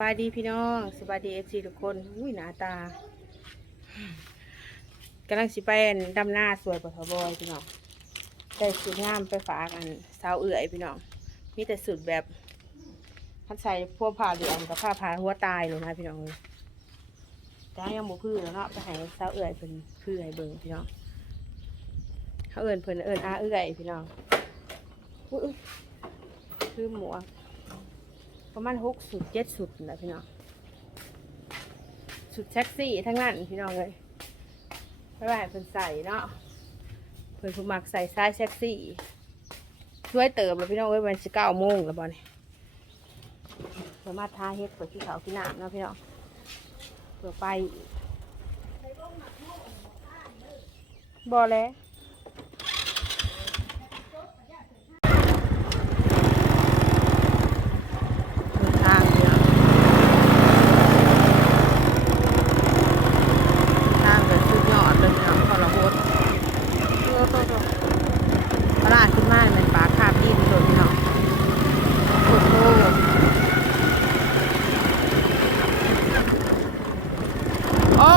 สบายดีพี่น้องสบายดีเอฟซีทุกคนอุ้ยหน้าตากำลังสิไปอั่นดำหน้าสวยปะทบอยพี่น้องได้สุดงามไปฝากันสาวเอื่อยพี่น้องมีแต่สุดแบบพัดใส่พวกผ้าเหลืองกับผ้าผ้าหัวตายเลยนะพี่น้องเลยแต่ยังบ่พื้นแล้วเนาะไปให้สาวเอื่อยเพิ่นพื้นให้เบิ่งพี่น้องเขาเอื่นเพิ่นเอื่นอาเอื่อยพี่น้องคือหมวก ประมาณหกสุดเจ็ดสุดนะพี่น้องสุดแท็กซี่ทั้งนั้นพี่น้องเลยไม่ว่าเพิ่นใส่เนาะเพิ่นผู้มักใส่ซ้ายแท็กซี่ ช่วยเติมแล้วพี่น้องเอ้ยวันสิเก้าโมงแล้วบอลนี่สามารถทาเฮ็ดเปิดที่เขาที่น้ำเนาะพี่น้องเพื่อไปบอแล้ว เดินทางเยอะทางแบบสุดยอดเลยพี่น้องขอละโหดโตโตโตตลาดขึ้นมาเป็นปลาคาบดินเลยพี่น้องโอ้โหโอ้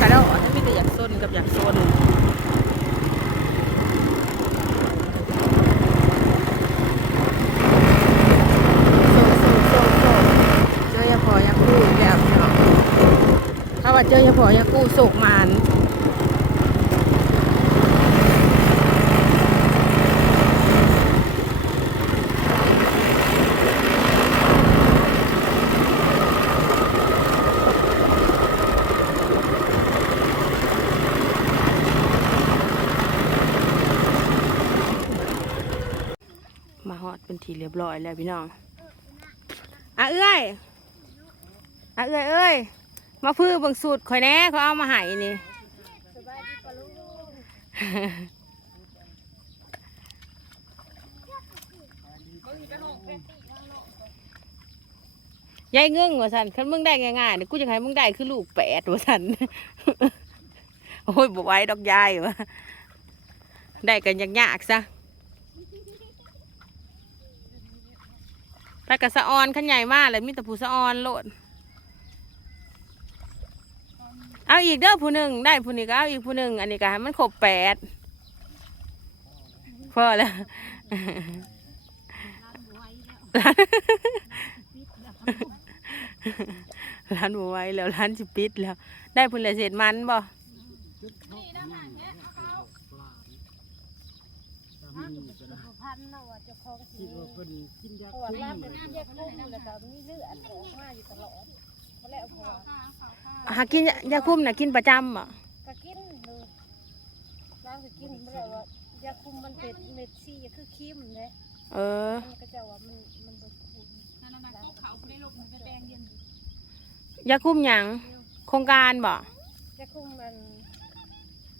กระโดดให้พี่ก็อยากซนกับอยากซน โซ่โซ่โซ่โซ่เจอยาพอยากู้อีกแล้วพี่น้องถ้าว่าเจอยาพอยากู้โศกมาน มาฮอดเป็นทีเรียบร้อยแล้วพี่น้องอะเอ้ยอะเอ้ยเอ้ยมาพื้เบิ่งสูตรข่อยแน่เขาเอามาให้นี่ยายเงื่งว่าสันคันมึงได้ง่ายๆเนี่ยกูจะให้มึงได้คือลูกแปดว่าสันโอ้ยบไว้ดอกยายวะได้กันยากๆซะ ถ้ากระสะออนขันใหญ่มากเลยมีแต่ผู้สะออนโลด เอาอีกเด้อผู้หนึ่งได้ผู้นี้ก็เอาอีกผู้หนึ่งอันนี้ก็ให้มันครบแปดพอแล้วร้านบัวไว้แล้วร้านสิปิดแล้ว ได้พุ่นละเศษมันบ่ พันเนาะว่าเจ้าของคิดว่าเพิ่นกินยาเพราะคุว่ามลาบเป็นแยกกุ้งแล้วก็มีเลือดออกมาอยู่ตลอดบ่แล้วพอหากินยาคุมน่ะกินประจำอะก็กินเลยลาบก็กินบ่แล้วว่ายาคุมมันเป็นเม็ดซี่คือครีมเด้เออมันก็จะว่ามันมันบ่คุ้มนั่นน่ะเขาไม่ลบมันไปแปลงเย็นยาคุมหยังโครงการบ่ยาคุมมัน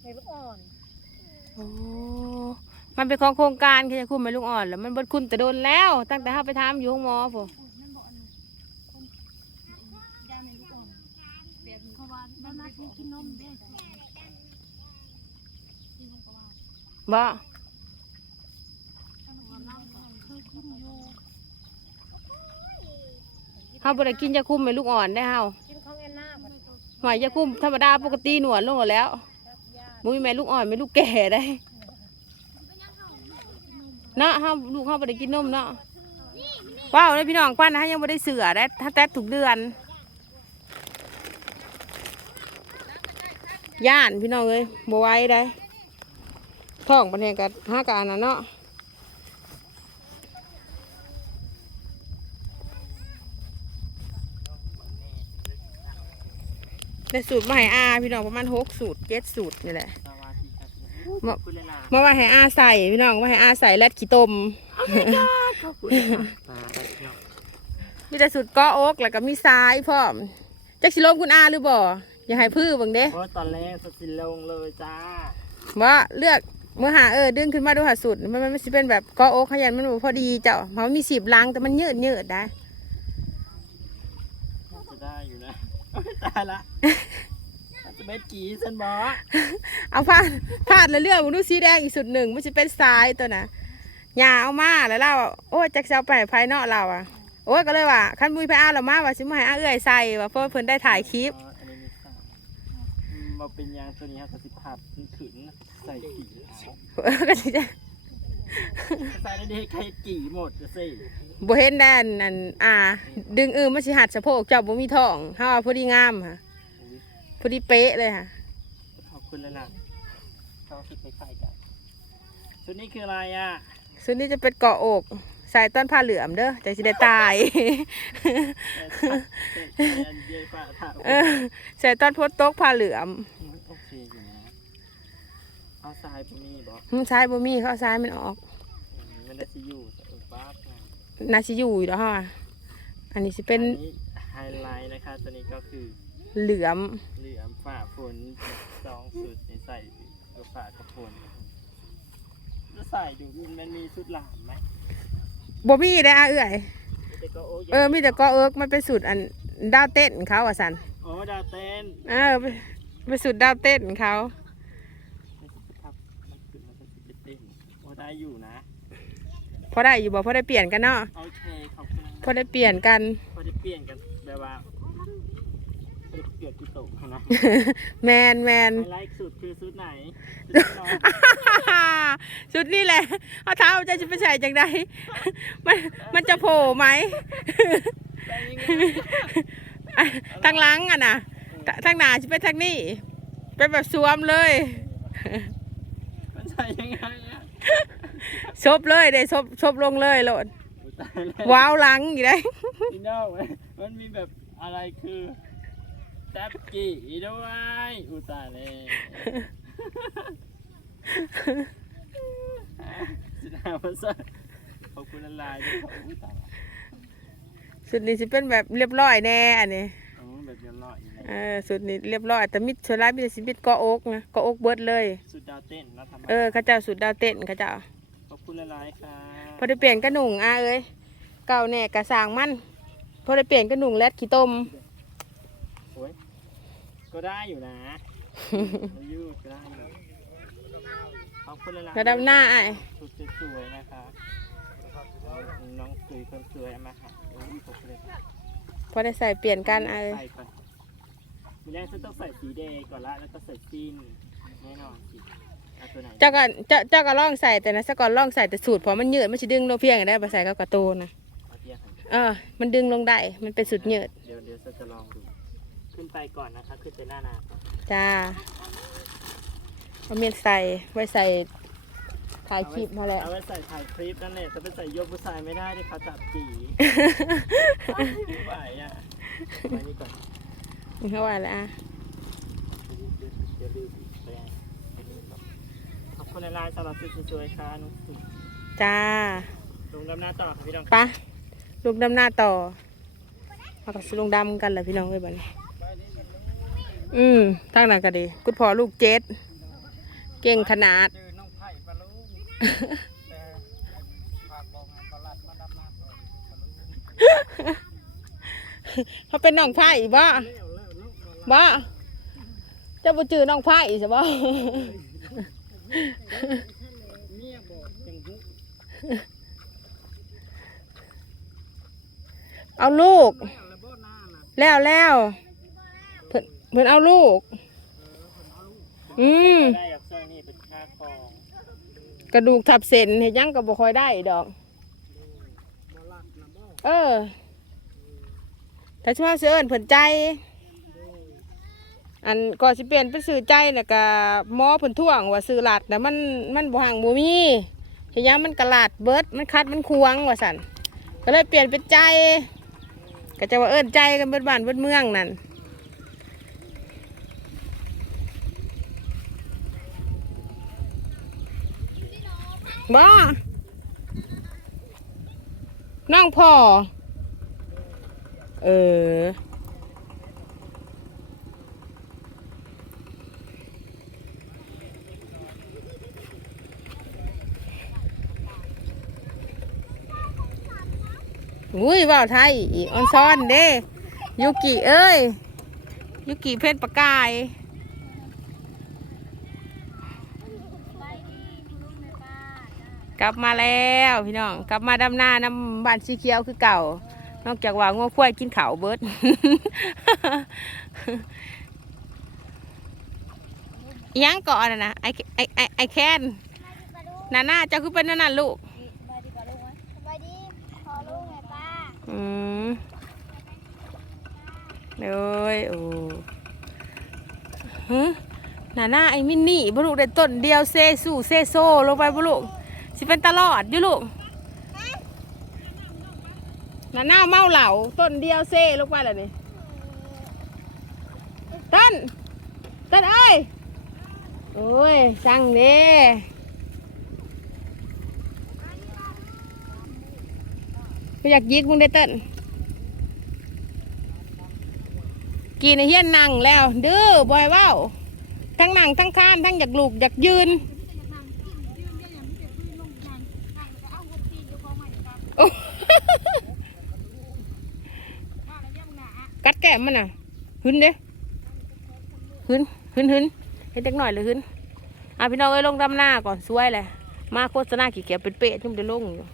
ในลูกอ่อนโอ้ มันเป็นของโครงการคือยาคุมไม่ลูกอ่อนแล้วมันเบดคุณแต่โดนแล้ว ตั้งแต่เฮาไปทำอยู่ห้องหมอพุ่นนั่นบ่อันคนยาในลูกอ่อนแบบเพราะว่ามันมากินนมเด้ที่มันก็ว่าบ่เคยกินอยู่เฮาบ่ได้กินยาคุมไม่ลูกอ่อนได้เฮากินของแอนนาผัดหอยยาคุมธรรมดาปกติหนวดลงหมดแล้วครับยามุ้ยแม่ลูกอ่อนแม่ลูกแก่ได้ เนาะเฮาลูกเฮาบ่ได้กินนมเนาะว้าวเลยพี่น้องปั้นนะยังบ่ได้เสือได้ถ้าแต๊ดถูกเดือน ย่านพี่น้องเอ้ยบ่ไว้ได้ท้องบันเทงกับห้ากอันน่ะเนาะได้สูตรมาให้อาพี่น้องประมาณหกสูตรเจ็ดสูตรนี่แหละ สวัสดีครับมาคุณเลนามาว่าให้อาใส่พี่น้องว่าให้อาใส่แรดขี้ตมขอบคุณค่ะตาได้เที่ยวมีแต่สูตรก้ออกแล้วก็มีซ้ายพร้อมจักสิลมคุณอาหรือบ่อย่าให้พื้อเบิ่งเด้เพราะตอนแรกสติลงเลยจ้าว่าเลือกเมื่อหาเออดึงขึ้นมาดูหาสุดมันมันไม่ใช่เป็นแบบก้ออกขยันมันบ่พอดีเจ้าเพราะมันมีสีบลังแต่มันยืดยืดได้ จะได้อยู่นะ ตายละมันจะ เป็นกี่สันบอเอาผ้าพาดแล้วเลือกมึงดูสีแดงอีกสุดหนึ่งมันจะเป็นสายตัวน่ะหยาเอามาแล้วเราอะโอ้ยจักเซาไปภายนอกเราอะโอ้ยก็เลยว่าคันมุยไปเอาเรามาว่าสิมาให้อาเอื้อยใส่ว่าเพราะว่าเพิ่นได้ถ่ายคลิปอ๋ออันนี้มีสามอืมมาเป็นยางตัวนี้ครับกระสิพับมันขืนใส่กี่แล้วก็สิจะใส่ได้ดีใครกี่หมดจะสิบ่เห็นแดนนั่นอ่า ดึงอือมันสิหัดสะโพกเจ้าบ่มีท้องเฮาว่าพอดีงามค่ะ อุ๊ยพอดีเป๊ะเลยค่ะ ขอบคุณแล้วนะเขาคิดคล้ายๆกันชุดนี้คืออะไรอะส่วนนี้จะเป็นเกาะอกใส่ต้นผ้าเหลือมเด้อจะสิได้ตายเอ่อเอ่อเยฟ้าถามเออใส่ต้นโพดตกผ้าเหลือมโอเคอยู่นะเอาทรายพวกนี้บอกมันซ้ายบ่มีเขาเอาซ้ายมันออกมันได้ที่อยู่แต่เออป้าบไงน่าสิอยู่อยู่แล้วฮะอันนี้สิเป็นอันนี้ไฮไลท์นะคะตัวนี้ก็คือ เหลือมเหลือมฝ่าฝนสองสุดในใส่กับฝ่ากระฝนแล้วใส่ดูมันมีชุดหลามไหมบ่มีได้ออาเอื้อยแต่ก็โอ้ยเออมีแต่เกาะเอิกมันเป็นสูตรอันดาวเต้นเขาอะสันโอ้ดาวเต้นเออเป็นสูตรดาวเต้นเขาไม่ใช่ครับมันคือมันจะเป็นเต้นโอ้ได้อยู่นะพอได้อยู่บ่พอได้เปลี่ยนกันเนาะโอเคขอบคุณนะพอได้เปลี่ยนกันพอได้เปลี่ยนกันแบบว่า พอได้เกิดกุโตะนะแมนแมนไฮไลท์สุดคือชุดไหนชุดน้องชุดนี้แหละเอาเท้าจะจะไปใส่จังไดมันมันจะโผล่ไหมแต่ยังไงทางหลังอะนะททางหน้าจะไปทางนี้เป็นแบบสวมเลย มันใส่ยังไงอะซบเลยเด้ซบซบลงเลยโลด อุ๊ยตายแล้วว้าวหลังอยู่ได้ พี่น้องมันมีแบบอะไรคือ แท็บกี่ด้วยอุยตายเลยสิดามันซะขอบคุณละลายด้วยครับอุ้ยตายละสุดนี้จะเป็นแบบเรียบร้อยแน่อันนี้อ๋อแบบเรียบร้อยอยู่เอเลยอสุดนี้เรียบร้อยแต่มิดชลายมิดสิมิดเกาะอกนะเกาะอกเบิดเลย สุดดาวเต้นนะทำเออเข้าเจ้าสุดดาวเต้นเข้าเจ้าขอบคุณละลายค่ะพอได้เปลี่ยนกระหนุ่งอะเอ้ยเก่าแน่กระสางมันพอได้เปลี่ยนกระหนุ่งแลดขี้ต้ม โอ้ยก็ได้อยู่นะมันยืดก็ได้อยู่ขอบคุณละลายกระดำหน้าไอ้ายสุดสวยๆนะคะน้องสุยคนสวยเอามาค่ะโอ้ยขอบคุณเลยค่ะพอได้ใส่เปลี่ยนกันไอ้ายใส่ก่อนมีแรกฉันต้องใส่สีแดงก่อนละแล้วก็ใส่ซีนแน่นอนสิเอาตัวไหนเจ้าก็เจ้าเจ้าก็ลองใส่แต่นะสก่อนลองใส่แต่สูตรเพอมันยืดมันจะดึงลงเพียงได้ไปใส่กับกระโตนนะเอาเทียบกันเออ มันดึงลงได้มันเป็นสูตรยืดเดี๋ยวเดี๋ยวฉันจะลองดู ขึ้นไปก่อนนะคะขึ้นไปหน้านาก่อนจ้าเอาเม็ดใส่ไว้ใส่ถ่ายคลิปมาแหละเอาไว้ใส่ถ่ายคลิปนั่นแหละจะไปใส่ยกผู้ชายไม่ได้ดิเขาจับจีไม่ไหวอะไว้นี่ก่อนเขาว่าแล้วอะเดี๋ยวลืมไปอันนี้ก่อนขอบคุณละลายสำหรับสุดสวยๆค่ะน้องสุดจ้าลงดำหน้าต่อค่ะพี่น้องไปะลูกดำหน้าต่อมากับสุลงดำกันเลยพี่น้องเอ้ยบัดนี้ อืมทางนั้นก็ดีกุดพอลูกเจ็ด เก่งขนาดเจอน้องไผ่ปลาลูกแต่ฝากบอกให้ปลัดมาดำน้ำต่อปลาลูกเขาเป็นน้องไผ่บ่แล้วแล้วลูกปลาลัดบ่เจ้าบ่จือน้องไผ่ใช่บ่ เมียบอกจังหุเอาลูก แล้วแล้ว บ่หน้าน่ะแล้วแล้วเอาลูก อืม ได้อยากใส่นี่เป็นค่าครองกระดูกทับเส้นเฮ็ดหยังก็บ่ค่อยได้ดอกดนะบ่เออ ถ้าช่วยเสื้อเอิ้นเพิ่นใจ อันก่อนสิเปลี่ยนเป็นสื่อใจน่ะก็หมอเพิ่นท่วงว่าสื่อหลัดน่ะมันมันบ่ห่างบ่มีเฮ็ดหยังมันกระลาดเบิดมันคัดมันควงว่าซั่นก็เลยเปลี่ยนเป็นใจ ก็จะว่าเอิ้นใจกันเบิดบ้านเบิดเมืองนั่น บ่น้องพ่อ เออ อุ้ยว่าวไทยอีออนซ้อนเด้ยูกิเอ้ย ยุกิเพชรประกาย ไปดีคุณลุงแม่ป้าก ลับมาแล้วพี่น้อง กลับมาดำหน้าน้ำบ้านสีเขียวคือเก่า นอกจากว่างัวควายกินข้าวเบิดอิหยังก่อนนะนะไอไอไอไอแคนนาหน้าเจ้าคือเป็นนั่นน่ะลูกไปดีกว่าลุงไหมไปดีพอลุงแม่ป้าอืมเลยโอ้ฮะน่าหน้าไอ้มินนี่บุลูกได้ต้นเดียวเซสู่เซโซลงไปบุลูก สิเป็นตลอดอยู่ลูกน่าหน้าเมาเหล่าต้นเดียวเซ่ลงไปแล้วนี่ต้นต้นเอ้ยโอ้ยสั่งเด้กูอยากยิกมึงได้เต้นกีนเฮียนนั่งแล้วดื้อบอยว้าวทั้งนั่งทั้งข้ามทั้งอยากลูกอยากยืน โอ้ กัดแก้มมันน่ะหึนเด้หึนหึนหึนให้เด็กหน่อยเลยหึนอะพี่น้องเอ้ยลงดำหน้าก่อนสวยเลยมาโฆษณาขี่เกียเป็นเป๊ะทุ่มเดลงอยู่